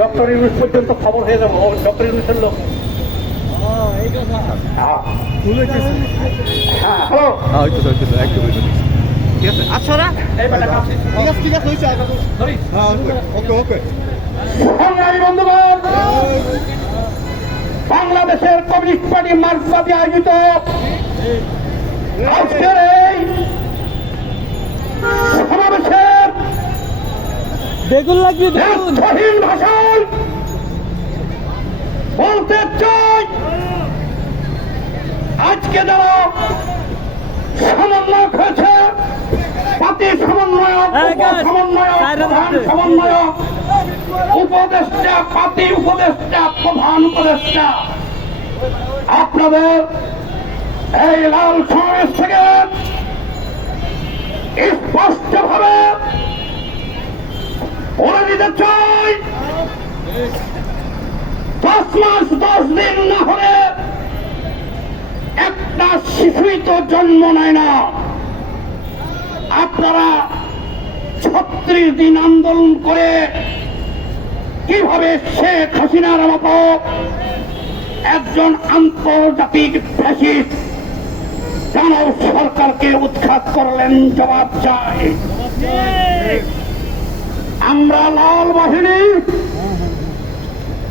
Doctor Yunus পর্যন্ত খবর হয়ে যাবো ডক্টর ইউনুসের লোক। বাংলাদেশের কমিউনিস্ট পার্টি মার্কসবাদী আয়োজিত আজকের এই সমাবেশের বেগুন লাগবে বেগুন শহীদ ভাষণ বলতে চাই, আজকে যারা সমন্বয়ক হয়েছে, পাতি সমন্বয়ক, সমন্বয়ক, প্রধান সমন্বয়ক, উপদেষ্টা, পাতি উপদেষ্টা, প্রধান উপদেষ্টা, আপনাদের এই লাল সমাবেশ থেকে স্পষ্টভাবে বলে দিতে চাই, 10 মাস 10 দিন না হলে একটা শিশুই তো জন্ম নেয় না। আপনারা 36 দিন আন্দোলন করে কিভাবে শেখ হাসিনার মতো একজন আন্তর্জাতিক ফ্যাসিস্ট দানব সরকারকে উৎখাত করলেন, জবাব চাই। আমরা লাল বাহিনী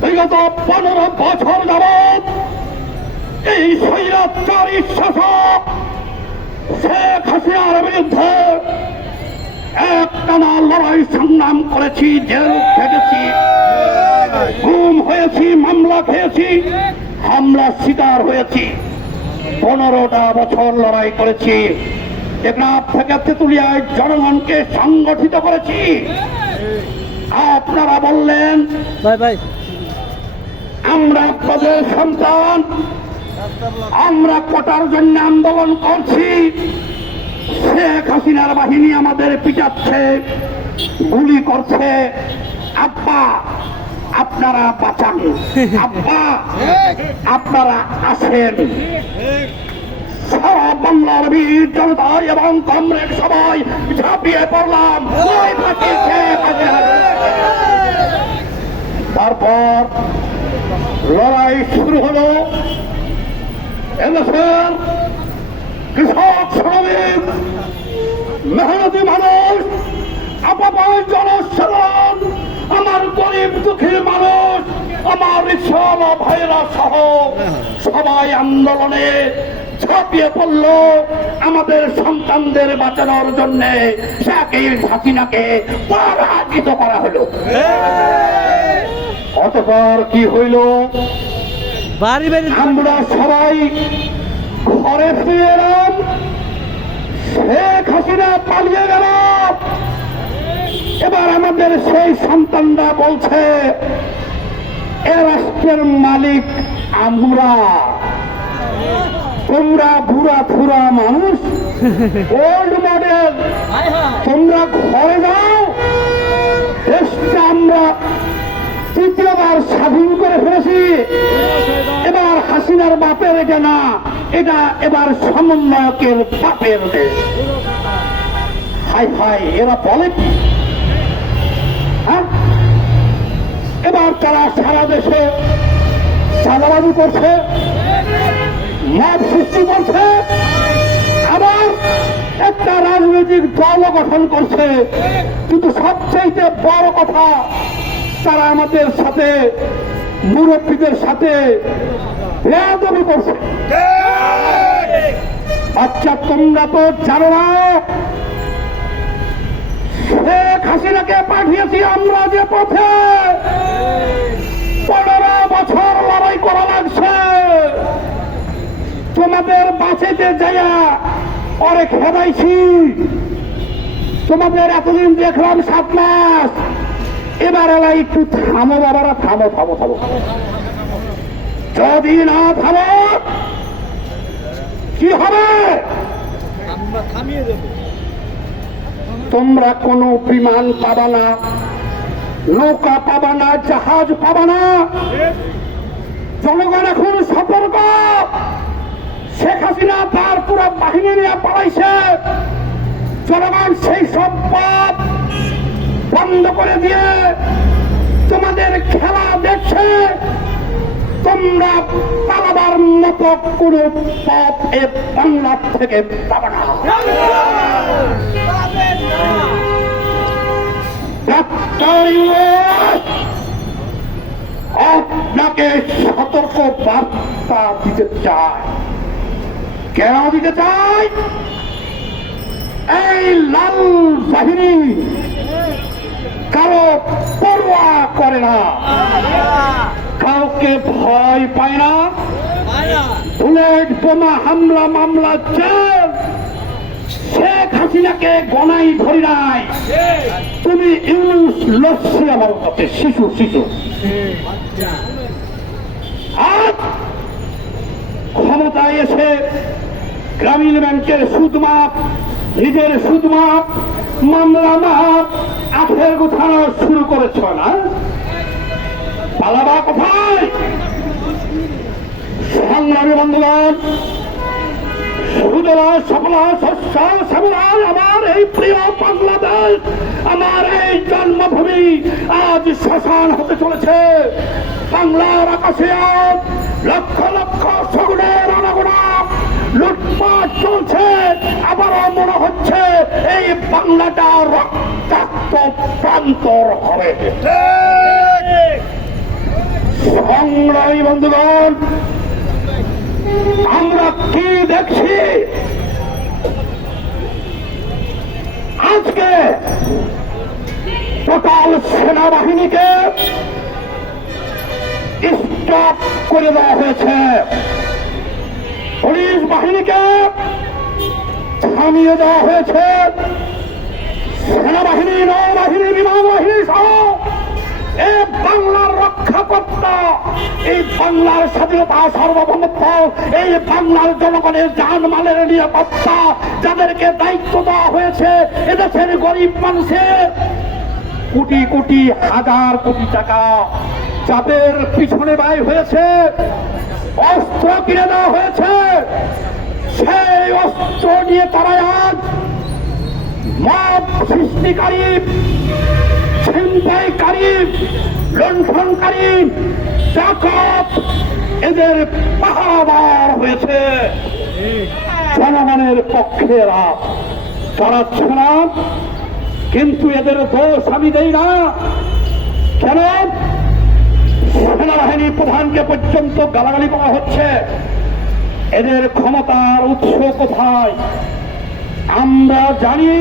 বিগত 15 বছর যাবৎ এই স্বৈরাচারী শাসক শেখ হাসিনার বিরুদ্ধে একটানা লড়াই সংগ্রাম করেছি, জেল খেটেছি, গুম হয়েছি, মামলা খেয়েছি, হামলা শিকার হয়েছি, 15টা বছর লড়াই করেছি। টেকনাফ থেকে তেঁতুলিয়ায় জনগণকে সংগঠিত করেছি। আপনারা বললেন আমরা আপনাদের সন্তান, আমরা কোটার জন্য আন্দোলন করছি, শেখ হাসিনার বাহিনী আমাদের পিটাচ্ছে, গুলি করছে, আব্বা আপনারা বাঁচান, আব্বা আপনারা আসেন। সারা বাংলার বীর জনতা এবং কমরেড সবাই ঝাঁপিয়ে পড়লাম। তারপর লড়াই শুরু হলো। এদেশের কৃষক, শ্রমিক, মেহনতি মানুষ, আপামায় জনসাধারণ, আমার গরিব দুঃখী মানুষ, আমার রিকশাওয়ালা ভাইরা সহ সবাই আন্দোলনে ঝাঁপিয়ে পড়ল আমাদের সন্তানদের বাঁচানোর জন্য। শেখ হাসিনাকে পরাজিত করা হলো। অতঃপর কি হইল? আমরা সবাই ঘরে ফিরে এলাম, শেখ হাসিনা পালিয়ে গেল। এবার আমাদের সেই সন্তানরা বলছে এ রাষ্ট্রের মালিক আমরা, তোমরা বুড়া ফুরা মানুষ, ওল্ড মডেল, তোমরা ঘরে যাও। দেশটা আমরা তৃতীয়বার স্বাধীন করে ফেলেছি। এবার হাসিনার বাপের এটা না, এটা এবার সমন্বয়কের বাপের দেশ। হাই হাই, এরা বলে হ্যাঁ। এবার তারা সারা দেশে চাঁদাবাজি করছে, মত সৃষ্টি করছে, আবার একটা রাজনৈতিক দল গঠন করছে। কিন্তু সবচেয়ে বড় কথা, তারা আমাদের সাথে, মুরব্বীদের সাথে বেয়াদবি করছে। আচ্ছা, তোমরা তো জানো না শেখ হাসিনাকে পাঠিয়েছি আমরা যে পথে, 15 বছর লড়াই করা লাগছে। তোমাদের বাঁচাইতে যাইয়া অনেক হেদাইছি। তোমাদের এতদিন দেখলাম 7 মাস, এবার এলা একটু থামো বাবারা, থামো থামো থামো। যদি না থামো কি হবে? আমরা থামিয়ে দেব। তোমরা কোনো বিমান পাবা না, নৌকা পাবা না, জাহাজ পাবা না। জনগণ এখন সতর্ক। শেখ হাসিনা তার পুরো বাহিনী নিয়ে পালাইছে। জনগণ সেই সব পাপ বন্ধ করে দিয়ে তোমাদের আমরা পালাবার মতো কোন পথ এ বাংলা থেকে পাবো না। আপনাকে সতর্ক বার্তা দিতে চাই। কেন দিতে চাই? এই লাল বাহিনী কারো পরোয়া করে না, কাউকে ভয় পায় না। বুলেট বোমা হামলা মামলা জেল, শেখ হাসিনাকে গনাই ধরি নাই। তুমি ইউনুস লস্যি আমার কাছে শিশু শিশু। আজ ক্ষমতায় এসে গ্রামীণ ব্যাংকের সুদ মাপ, নিজের সুদ মাপ, মামলা মাপ আখের গোছানো শুরু করেছ না? পালাবা কোথায়? সংগ্রামী বন্ধুগণ, সুজলা সফলা শস্য শ্যামলায় আমার এই প্রিয় বাংলাদেশ, আমার এই জন্মভূমি আজ শ্মশান হতে চলেছে। বাংলার আকাশে আজ লক্ষ লক্ষ শগুনের আনাগোনা লুটপাট চলছে। আবারও মনে হচ্ছে এই বাংলাটা রক্তাক্ত প্রান্তর হবে। সংগ্রামী বন্ধুগণ, আমরা কি দেখছি? আজকে টোটাল সেনাবাহিনীকে স্টপ করে দেওয়া হয়েছে, পুলিশ বাহিনীকে থামিয়ে দেওয়া হয়েছে, সেনাবাহিনী, নৌবাহিনী, বিমান বাহিনী সহ এই বাংলার রক্ষাকর্তা, এই বাংলার স্বাধীনতা সার্বভৌমত্ব, এই বাংলার জনগণের জানমালের নিরাপত্তা যাদেরকে দায়িত্ব দেওয়া হয়েছে, এদেশের গরিব মানুষের কোটি কোটি হাজার কোটি টাকা যাদের পিছনে ব্যয় হয়েছে, অস্ত্র কিনে দেওয়া হয়েছে, সেই অস্ত্র নিয়ে তারা আজ মব সৃষ্টিকারী, ছিনতাইকারী, লুণ্ঠনকারী, ডাকাত এদের পাহারাদার হয়েছে। জনগণের পক্ষেরা দাঁড়াচ্ছে না, কিন্তু এদের দোষ আমি দেই না। কেন? সেনাবাহিনী প্রধানকে পর্যন্ত গালাগালি করা হচ্ছে। এদের ক্ষমতার উৎস কোথায় আমরা জানি।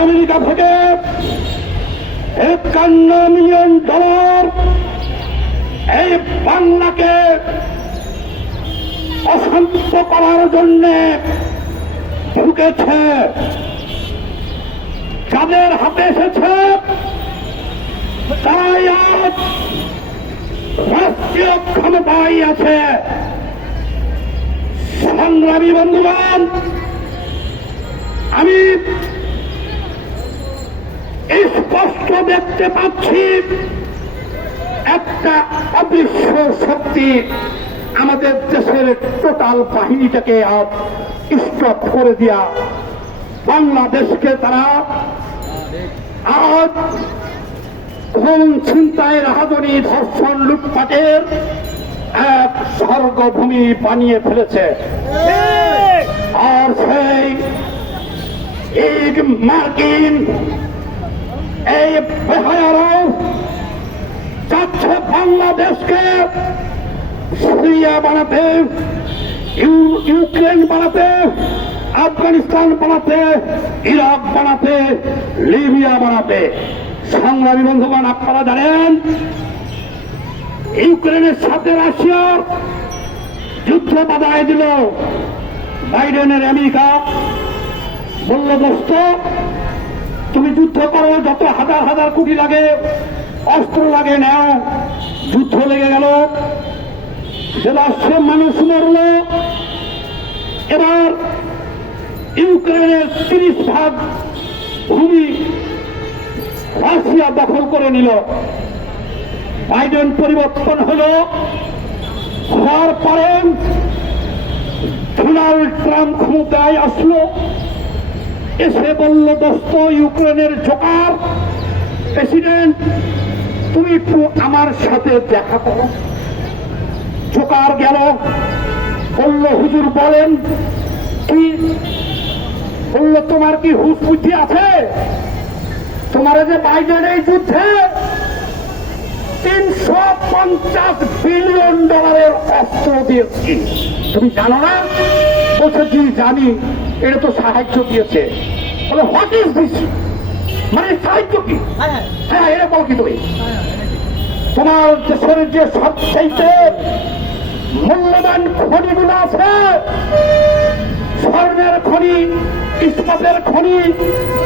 আমেরিকা থেকে $51 মিলিয়ন এই বাংলাকে অশান্ত করার জন্য ঢুকেছে। যাদের হাতে এসেছে তারাই আজ রাষ্ট্রীয় ক্ষমতায় আছে। সংগ্রামী বন্ধুগণ, আমি স্পষ্ট দেখতে পাচ্ছি একটা অদৃশ্য শক্তি আমাদের দেশের টোটাল বাহিনীটাকে আজ স্টপ করে দিয়া বাংলাদেশকে তারা আজ খুন, ছিনতাই, রাহাজানি, ধর্ষণ, লুটপাটের এক স্বর্গভূমি বানিয়ে ফেলেছে। আর সেই মার্কিন এই বেহায়ারাও চাচ্ছে বাংলাদেশকে সিরিয়া বানাতে, ইউক্রেন বানাতে, আফগানিস্তান বানাতে, ইরাক বানাতে, লিবিয়া বানাতে। সংগ্রামী বন্ধুগণ, আপনারা জানেন ইউক্রেনের সাথে রাশিয়ার যুদ্ধ বাধায় দিল বাইডেনের আমেরিকা। বলল, দোস্ত তুমি যুদ্ধ করো, যত হাজার হাজার কোটি লাগে, অস্ত্র লাগে, নাও। যুদ্ধ লেগে গেল, দেশে মানুষ মরল। এবার ইউক্রেনের 30% ভূমি রাশিয়া দখল করে নিল। বাইডেন পরিবর্তন হলো, হওয়ার পরে ডোনাল্ড ট্রাম্প ক্ষমতায় আসলো, এসে বলল, দোস্ত ইউক্রেনের জোকার প্রেসিডেন্ট, তুমি একটু আমার সাথে দেখা করো। জোকার গেল, বলল হুজুর বলেন কি? বলল তোমার কি হুঁশ বুদ্ধি আছে? তোমার যে বাইডেন এই যুদ্ধে $350 বিলিয়ন অস্ত্র দিয়েছি, তুমি জানো না? বলছে জি জানি, এটা তো সাহায্য দিয়েছে। বলে হোয়াট ইজ দিস, মানে সাহায্য কি? হ্যাঁ এটা বল কি তুমি? তোমার দেশের যে সবচাইতে মূল্যবান খনিগুলো আছে, স্বর্ণের খনি, ইস্পাতের খনি,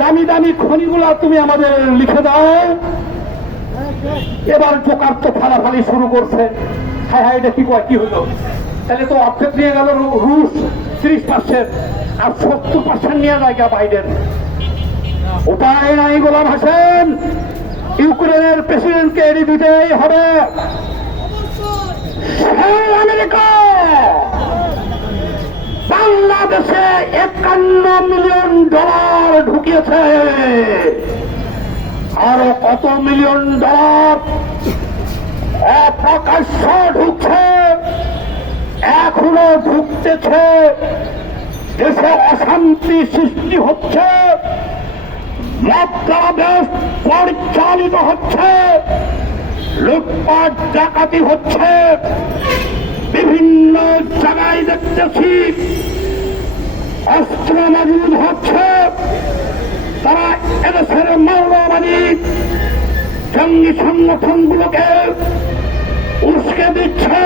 দামি দামি খনিগুলা তুমি আমাদের লিখে দাও। এবার জোকার তো ফালাফালি শুরু করছে। হ্যাঁ হ্যাঁ এটা কি কয়, কি হলো? তাহলে তো অর্ধেক নিয়ে গেল রুশ 30%, আর 70% নিয়ে যায় বাইডেন। উপায় নাই গোলাম হাসান, ইউক্রেনের প্রেসিডেন্টকে এড়িয়ে দিতেই হবে। আমেরিকা বাংলাদেশে $51 মিলিয়ন ঢুকিয়েছে, আরো কত মিলিয়ন ডলার অপ্রকাশ্য ঢুকছে, এখনো ঢুকতেছে। দেশে অশান্তি সৃষ্টি হচ্ছে, মধ্যপ্রদেশ পরিচালিত হচ্ছে, লুটপাট ডাকাতি হচ্ছে, বিভিন্ন জায়গায় দেখতেছি অস্ত্র মজুদ হচ্ছে। তারা এদেশের মৌলবাদী জঙ্গি সংগঠনগুলোকে উস্কে দিচ্ছে।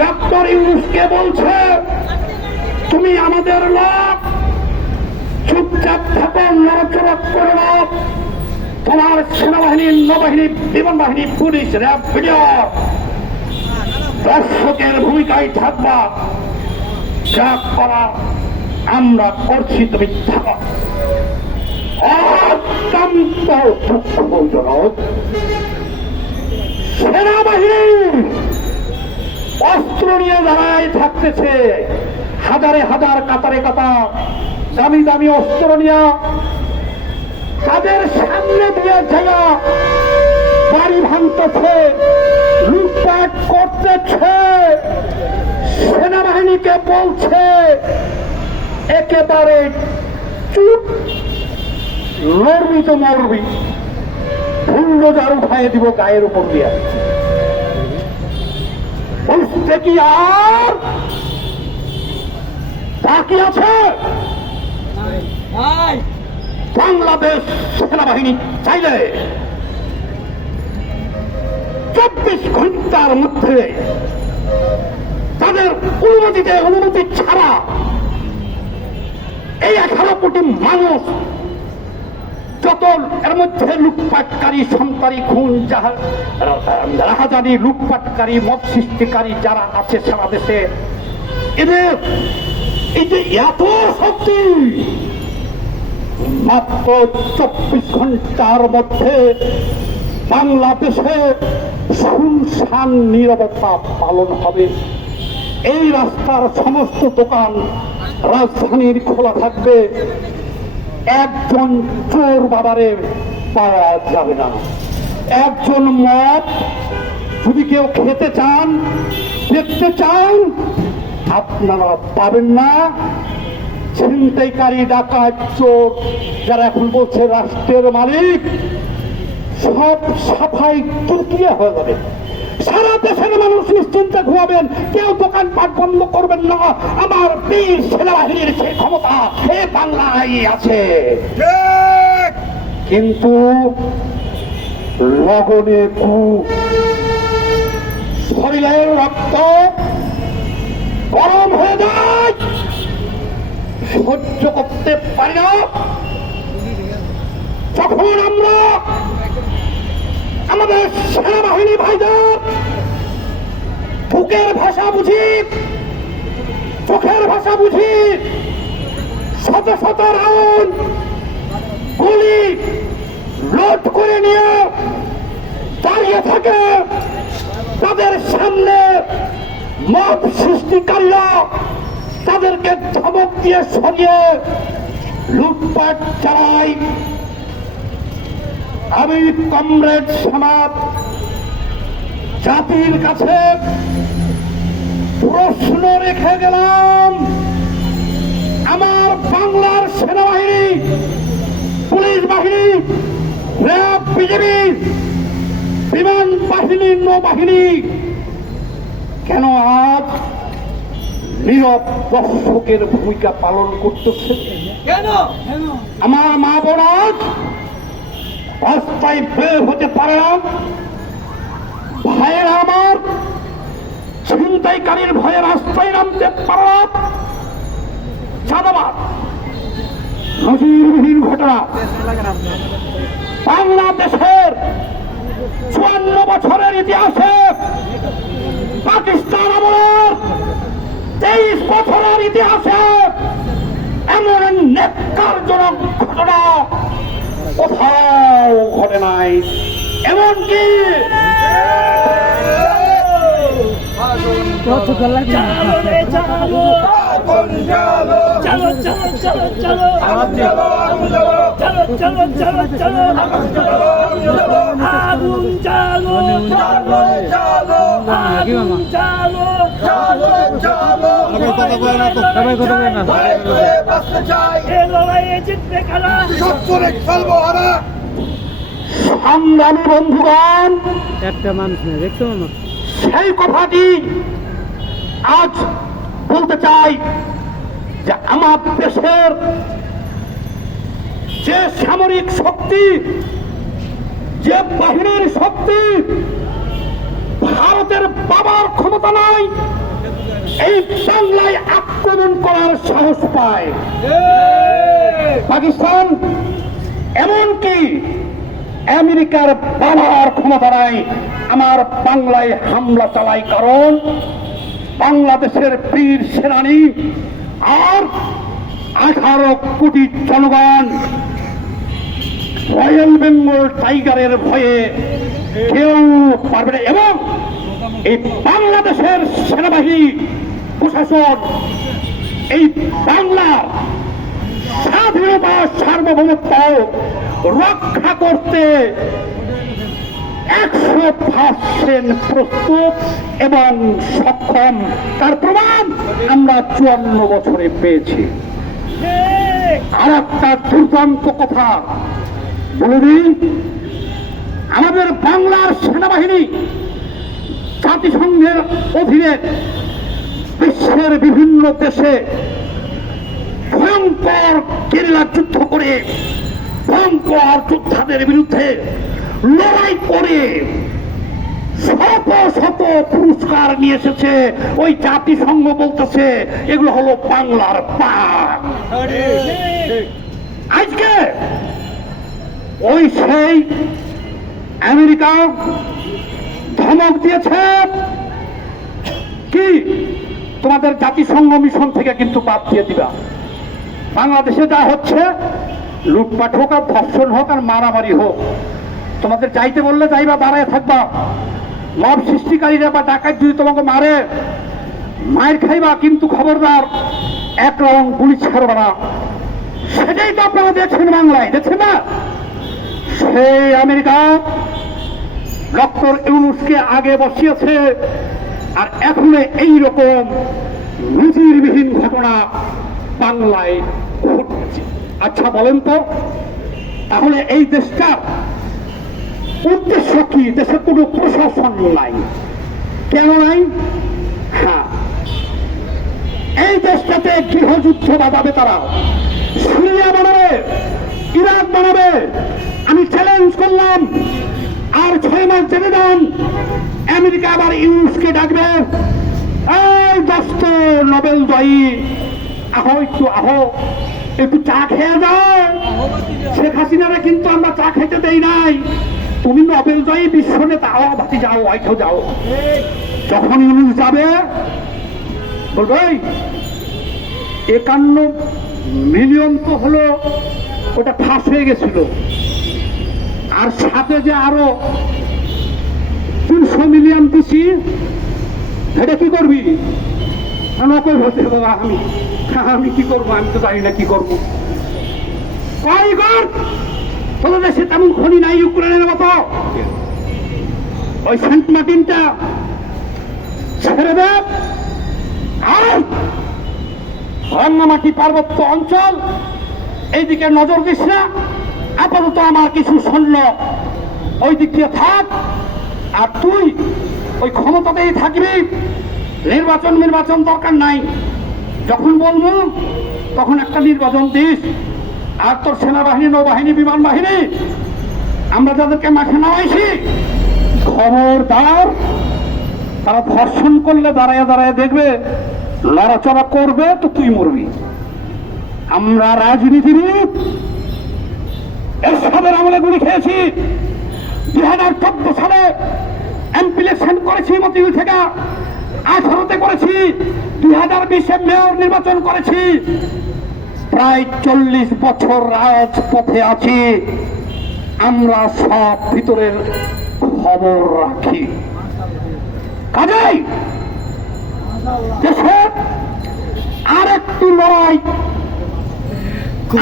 ডক্টর ইউনূসকে বলছে তুমি আমাদের লোক, চুপচাপ থাকো, নড়াচড়া করো না। তোমার সেনাবাহিনী, নৌবাহিনী, বিমান বাহিনী, পুলিশ, র্যাব, ভিডিও দর্শকের ভূমিকায় থাকবা, যা করা আমরা করছি, তুমি থাকো। অত্যন্ত দুঃখজনক, সেনাবাহিনী অস্ত্র নিয়ে দাঁড়ায় থাকতেছে, হাজারে হাজার কাতারে কাতার দামি দামি অস্ত্র নিয়ে তাদের সামনে দিয়ে জায়গা বাড়ি ভাঙতেছে, লুটপাট করতেছে। সেনাবাহিনীকে বলছে একেবারে চুপ, লড়বি তো মরবি, বুলডোজার উঠায় দিব গায়ের উপর দিয়ে। বুঝতে কি আর বাকি আছে? বাংলাদেশ সেনাবাহিনী চাইলে 24 ঘন্টার মধ্যে তাদের অনুমতি ছাড়া এই 18 কোটি মানুষ, যত এর মধ্যে লুটপাটকারী, সন্ত্রাসী, খুন, রাহাজানি, লুটপাটকারী, মত সৃষ্টিকারী যারা আছে সারা দেশে, এদের এই যে এত শক্তি, মাত্র 24 ঘন্টার মধ্যে বাংলাদেশে শুনশান নীরবতা পালন হবে। এই রাস্তার সমস্ত দোকান রাজধানীর খোলা থাকবে, একজন চোর বাবারে পাওয়া যাবে না। একজন মদ যদি কেউ খেতে চান, দেখতে চান, আপনারা পাবেন না। ছিনতাইকারী, ডাকাত, চোর যারা এখন বলছে রাষ্ট্রের মালিক, সব সাফাই তুলকিয়া হয়ে যাবে। সারা দেশের মানুষ নিশ্চিন্তে ঘুমাবেন, কেউ দোকানপাট বন্ধ করবেন না। আমার বীর সেনাবাহিনীর সেই ক্ষমতা এ বাংলায় আছে। কিন্তু লগনে শরীরের রক্ত গরম হয়ে যায়, সহ্য করতে পারি না। যখন আমরা আমাদের সেনাবাহিনী ভাইদের বুকের ভাষা বুঝি, চোখের ভাষা বুঝি, শত শত রাউন্ড গুলি লোড করে নিয়ে দাঁড়িয়ে থাকে, তাদের সামনে মত সৃষ্টিকারীরা তাদেরকে ধমক দিয়ে সরিয়ে লুটপাট চালায়। আমি কমরেড সমাজ জাতির কাছে প্রশ্ন রেখে গেলাম, আমার বাংলার সেনাবাহিনী, পুলিশ বাহিনী, র্যাব, বিজেপি, বিমান বাহিনী, নৌবাহিনী কেন আজ নীরব দর্শকের ভূমিকা পালন করতেছে? কেন? আমার মা বোন আজ রাস্তায় বের হতে পারে না। ভাইয়েরা আমার ছিনতাইকারীর ভয়ে রাস্তায় নামতে পারে না। চাঁদাবাদ, নজিরবিহীন ঘটনা বাংলাদেশের 54 বছরের ইতিহাসে, পাকিস্তান আমলের 23 বছরের ইতিহাসে এমন নেককারজনক ঘটনা কোথাও ঘটে নাই। এমনকি কতক্ষণ লাগবে? সংগ্রামী বন্ধুগণ, একটা মানুষ নেই, দেখছো না? সেই কথাটি আজ বলতে চাই যে আমার দেশের যে সামরিক শক্তি, যে বাহিনীর শক্তি ভারতের বাবার ক্ষমতা নাই, এই বাংলায় আক্রমণ করার সাহস পায় পাকিস্তান। এমনকি আমেরিকার বাবার ক্ষমতা নাই আমার বাংলায় হামলা চালায়, কারণ বাংলাদেশের বীর সেনানী আর 18 কোটি জনগণ রয়্যাল বেঙ্গল টাইগারের ভয়ে কেউ পারবে না। এবং এই বাংলাদেশের সেনাবাহিনী প্রশাসন এই বাংলার স্বাধীনতা সার্বভৌমত্ব রক্ষা করতে 100% প্রস্তুত এবং সক্ষম। তার প্রমাণ আমরা 54 বছরে পেয়েছি। আর একটা দুর্দান্ত কথা বলে দিই, আমাদের বাংলার সেনাবাহিনী জাতিসংঘের অধীনে বিশ্বের বিভিন্ন দেশে ভয়ঙ্কর গেরিলা যুদ্ধ করে ভয়ঙ্কর যোদ্ধাদের বিরুদ্ধে লড়াই করে শত শত পুরস্কার নিয়ে এসেছে। ওই জাতিসংঘ বলতেছে এগুলো হলো বাংলার পাক। আজকে ওই সেই আমেরিকা ধমক দিয়েছে কি তোমাদের জাতিসংঘ মিশন থেকে কিন্তু বাদ দিয়ে দিবা। বাংলাদেশে যা হচ্ছে, লুটপাট হোক আর ধর্ষণ হোক আর মারামারি হোক, তোমাদের যাইতে বললে যাইবা, দাঁড়ায় থাকবা। মব সৃষ্টিকারীরা বা ডাকাত যদি তোমাকে মারে, মায়ের খাইবা, কিন্তু খবরদার 1 রাউন্ড গুলি ছাড়বা না। সেটাই তো আপনারা দেখছেন বাংলায়, দেখছেন না? সেই আমেরিকা ডক্টর ইউনূসকে আগে বসিয়েছে, আর এখন এইরকম নজিরবিহীন ঘটনা বাংলায় ঘটছে। আচ্ছা বলেন তো, তাহলে এই দেশটার উদ্দেশ্য কি? দেশের কোনো প্রশাসন নাই, কেন নাই? হ্যাঁ, এই দেশটাতে গৃহযুদ্ধ বাঁধাবে তারা, সিরিয়া বানাবে, ইরাক বানাবে। আমি চ্যালেঞ্জ করলাম, আর 6 মাস জেনে যান, আমেরিকা আবার ইউনুসকে ডাকবে, এই দোস্ত নোবেল জয়ী, আহো একটু আহো, একটু চা খেয়ে যাও। শেখ হাসিনারা কিন্তু আমরা চা খেতে দেই নাই, তুমি নোবেল জয়ী বিশ্ব নেতা, আও ভাতি যাও, হয়তো যাও। যখন ইউনুস যাবে বলবে 51 মিলিয়ন তো হলো, ওটা ফাঁস হয়ে গেছিল, আর সাথে যে আরো 300 মিলিয়ন দিছি, এটা কি করবি? নকল হতে বাবা, আমি কি করবো? আমি তো জানি না কি করবো। কোনো দেশে তেমন খনি নাই ইউক্রেনের মতো। ওই সেন্ট মার্টিনটা ছেড়ে দে, আর রাঙ্গামাটি পার্বত্য অঞ্চল এইদিকে নজর দিস না। আপাতত আমার কিছু সৈন্য ওই দিক দিয়ে থাক, আর তুই ওই ক্ষমতাতেই থাকবি। নির্বাচন দরকার নাই, যখন বলবো তখন একটা নির্বাচন দিস। আর তোর সেনাবাহিনী, নৌবাহিনী, বিমান বাহিনী, আমরা যাদেরকে মাঠে নামাইছি, খবরদার তারা ধর্ষণ করলে দাঁড়ায় দাঁড়ায় দেখবে, লড়াচড়া করবে তো তুই মরবি। আমরা রাজনীতিবিদ এরশাদের আমলে গুলি খেয়েছি। 2014 সালে এমপি ইলেকশন করেছি মতিউল থেকে, 18তে করেছি, 2020-এ মেয়র নির্বাচন করেছি। প্রায় 40 বছর রাজপথে আছি। আমরা সব ভিতরের খবর রাখি। কাজেই দেশের আর একটি লড়াই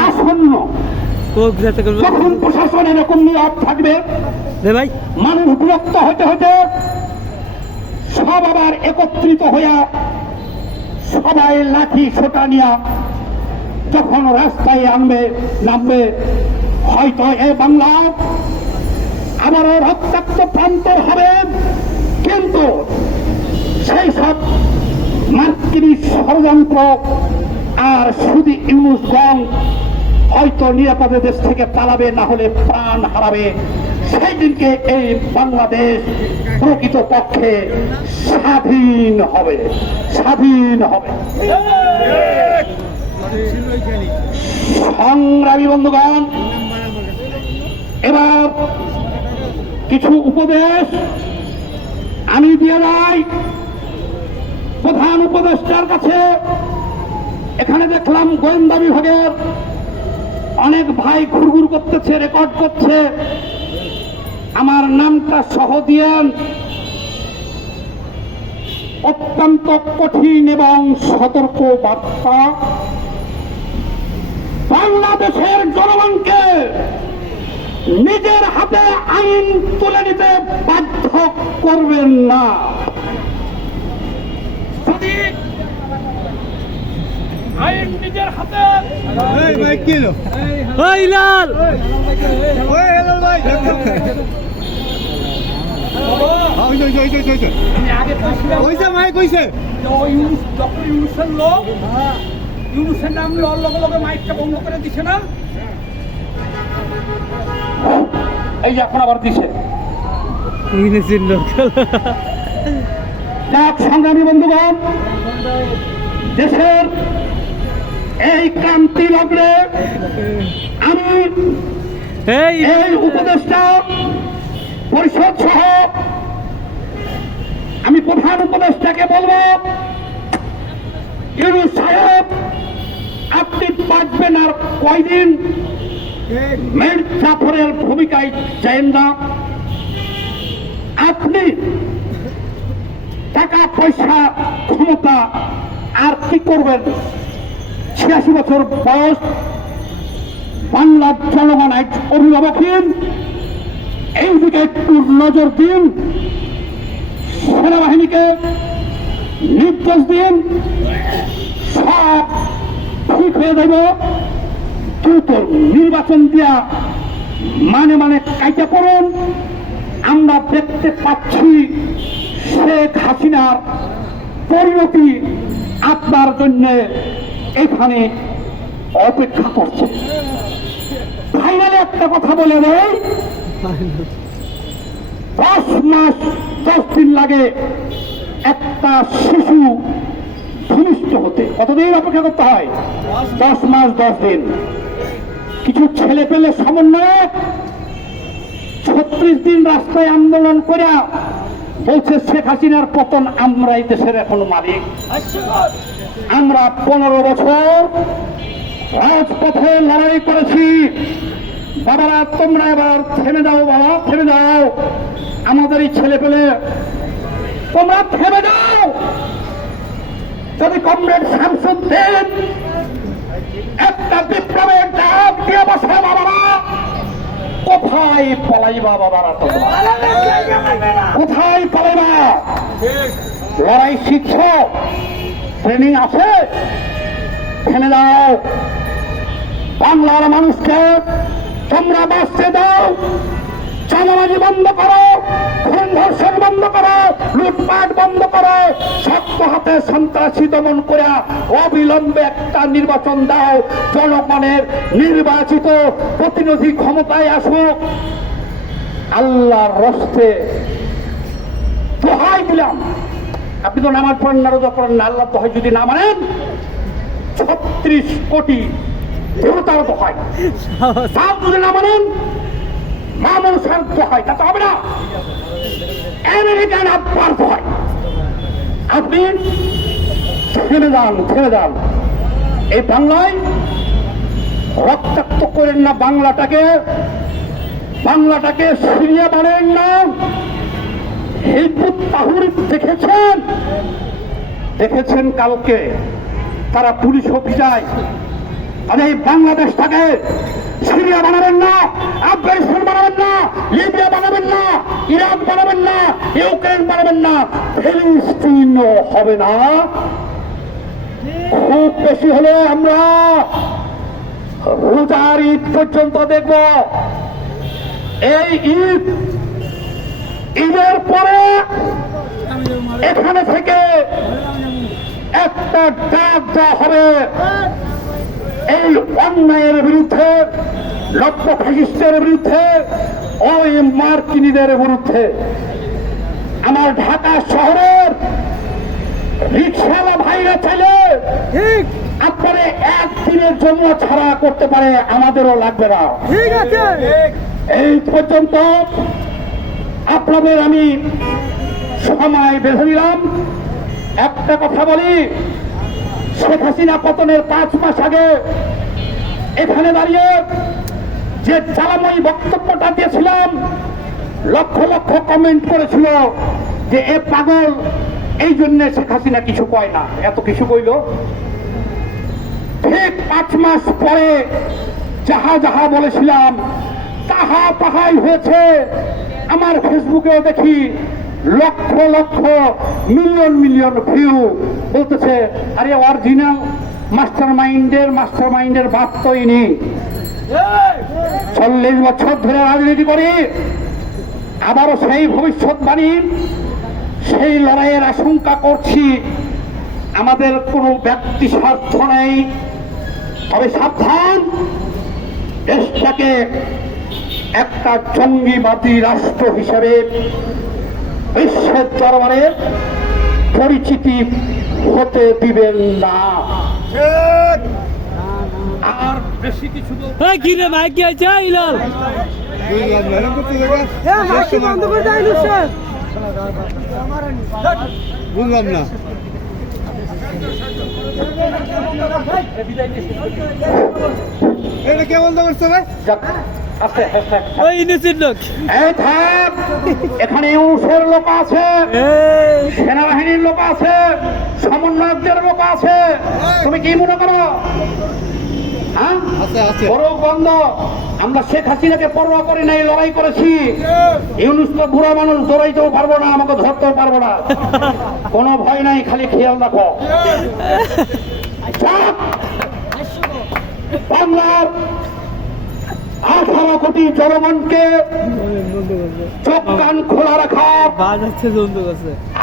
আসন্ন। যখন প্রশাসন এরকম নীরব থাকবে, ভাই মানুষ বিরক্ত হতে হতে সব আবার একত্রিত হইয়া সবাই লাঠি সোটা নিয়া যখন রাস্তায় নামবে, হয়তো এ বাংলা আবারও রক্তাক্ত প্রান্তর হবে। কিন্তু সেই সব মার্কিনী ষড়যন্ত্র আর সুদী ইউনুসগণ হয়তো নিরাপদে দেশ থেকে পালাবে, না হলে প্রাণ হারাবে। সেই দিনকে এই বাংলাদেশ প্রকৃত পক্ষে স্বাধীন হবে। সংগ্রামী বন্ধুগণ, এবার কিছু উপদেশ আমি দিয়ে যাই প্রধান উপদেষ্টার কাছে। এখানে দেখলাম গোয়েন্দা বিভাগের অনেক ভাই ঘুরঘুর করতেছে, রেকর্ড করছে, আমার নামটা সহ দিয়েন। অত্যন্ত কঠিন এবং সতর্ক বার্তা। বাংলাদেশের জনগণকে নিজের হাতে আইন তুলে নিতে বাধ্য করবেন না। যদি আইন নিজের হাতে ইউনুসের নাম লগে লগে মাইকটা বন্ধ করে দিছে না, এই যে এখন আবার দিছে। সংগ্রামী বন্ধুগণ, দেশের এই ক্রান্তি লগ্নে আমি এই উপদেষ্টা পরিষদ সহ আমি প্রধান উপদেষ্টাকে বলবো, ইউনুস সাহেব আপনি পারবেন আর কয়দিন মীর জাফরের ভূমিকায় চাইন না। আপনি টাকা পয়সা ক্ষমতা আর কি করবেন? 86 বছর বয়স, বাংলার জনগণ অভিভাবকহীন। এই দিকে একটু নজর দিন, সেনাবাহিনীকে নির্দেশ দিন, সব ঠিক হয়ে যাবে। দ্রুত নির্বাচন দিয়া মানে কাইটা করুন। আমরা দেখতে পাচ্ছি শেখ হাসিনার পরিণতি আপনার জন্য এখানে অপেক্ষা করছে। ফাইনালে একটা কথা বলে দেয়, 10 মাস 10 দিন লাগে একটা শিশু ভূমিষ্ঠ হতে। কতদিন অপেক্ষা করতে হয়? 10 মাস 10 দিন। কিছু ছেলে পেলে সমন্বয় 36 দিন রাস্তায় আন্দোলন করে বলছে শেখ হাসিনার পতন আমরাই দেশের এখন মালিক। আমরা 15 বছর রাজপথে লড়াই করেছি। বাবারা তোমরা এবার থেমে যাও, বাবা থেমে যাও, আমাদের এই ছেলে পেলে তোমরা থেমে যাও। যদি কমরেড শামসুদ্দিন একটা বিপ্লবের ডাক দিয়ে বসে, বাবারা কোথায় পালাইবা বাবারা? তোমরা কোথায় পালাইবা? লড়াই শিখছ, ট্রেনিং আছে, থেমে দাও। বাংলার মানুষকে তোমরা বাঁচতে দাও। চাঁদাবাজি বন্ধ করো, খুন ধর্ষণ বন্ধ করো, লুটপাট বন্ধ করো, শক্ত হাতে সন্ত্রাসী দমন করে অবিলম্বে একটা নির্বাচন দাও। জনগণের নির্বাচিত প্রতিনিধি ক্ষমতায় আসুক। আল্লাহর রস্তে দোহাই দিলাম, আপনি তো নামাজ পড়েন না, রোজা করেন না, আল্লাহ দোহাই যদি না মানেন 36 কোটি দেবতার দোহাই, তাও যদি না মানেন মামুন সার দোহাই, তা তো হবে না। আমেরিকান আব্বার দোহাই, আপনি ছেড়ে যান, ছেড়ে যান। এই বাংলায় রক্তাক্ত করেন না বাংলাটাকে, বাংলাটাকে সিরিয়া বানেন না। হিজবুত তাহরির দেখেছেন, দেখেছেন কালকে তারা পুলিশ অফিসায়। আর এই বাংলাদেশটাকে সিরিয়া বানাবেন না, আফগানিস্তান বানাবেন না, লিবিয়া বানাবেন না, ইরাক বানাবেন না, ইউক্রেন বানাবেন না, ফিলিস্তিনও হবে না। খুব বেশি হলে আমরা রোজার ঈদ পর্যন্ত দেখব। এই ঈদের পরে এখানে থেকে একটা ডাক দেওয়া হবে এই অন্যায়ের বিরুদ্ধে, লক্ষ ফ্যাসিস্টের বিরুদ্ধে, ওই মার্কিনীদের বিরুদ্ধে। আমার ঢাকা শহরের রিক্সাওয়ালা ভাইরা চাইলে আপনারা একদিনের জন্য ছাড়া করতে পারে, আমাদেরও লাগবে না। এই পর্যন্ত আপনাদের আমি সময় বেঁধে দিলাম। একটা কথা বলি, শেখ হাসিনা পতনের 5 মাস আগে এখানে দাঁড়িয়ে যে জ্বালাময়ী বক্তব্যটা দিয়েছিলাম, লক্ষ লক্ষ কমেন্ট করেছিল যে এ পাগল, এই জন্য শেখ হাসিনা কিছু কয় না, এত কিছু কইল। ঠিক 5 মাস পরে যাহা যাহা বলেছিলাম তাহা তাহাই হয়েছে। আমার ফেসবুকেও দেখি lakh lakh million million view. বলতেছে আরে অরিজিনাল মাস্টার মাইন্ডের বাপ তো ইনি। 40 বছর ধরে রাজনীতি করি, আবারও সেই ভবিষ্যৎবাণী, সেই লড়াইয়ের আশঙ্কা করছি। আমাদের কোনো ব্যক্তি স্বার্থ নেই, তবে সাবধান, দেশটাকে একটা জঙ্গিবাদী রাষ্ট্র হিসেবে বিশ্বের দরবারে পরিচিতি হতে দিবেন না। আর বেশি কিছু কিরে ভাই কি আছে ইলাল বুঝলাম না। এটা কে বন্ধ করছে ভাই? ওই ইনোসেন্ট লোক। এখানে ইউনুসের লোক আছে, সেনাবাহিনীর লোক আছে, সমন্বয়কদের লোক আছে। তুমি কি মনে করো? হ্যাঁ, বড় বন্ধ। আমরা শেখ হাসিনাকে পরোয়া করি নাই, লড়াই করেছি। ইউনুস তো বুড়া মানুষ, দৌড়াইতেও পারবো না, আমাকে ধরতেও পারবো না। কোনো ভয় নাই, খালি খেয়াল রাখো। বাংলার 18 কোটি জনগণকে চোখ কান খোলা রাখার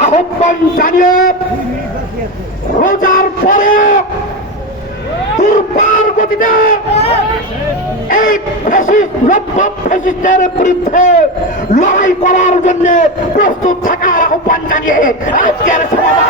আহ্বান জানিয়ে রোজার পরে দুর্বার গতিতে এই ফ্যাসিস্টের বিরুদ্ধে লড়াই করার জন্য প্রস্তুত থাকার আহ্বান জানিয়ে আজকের চলো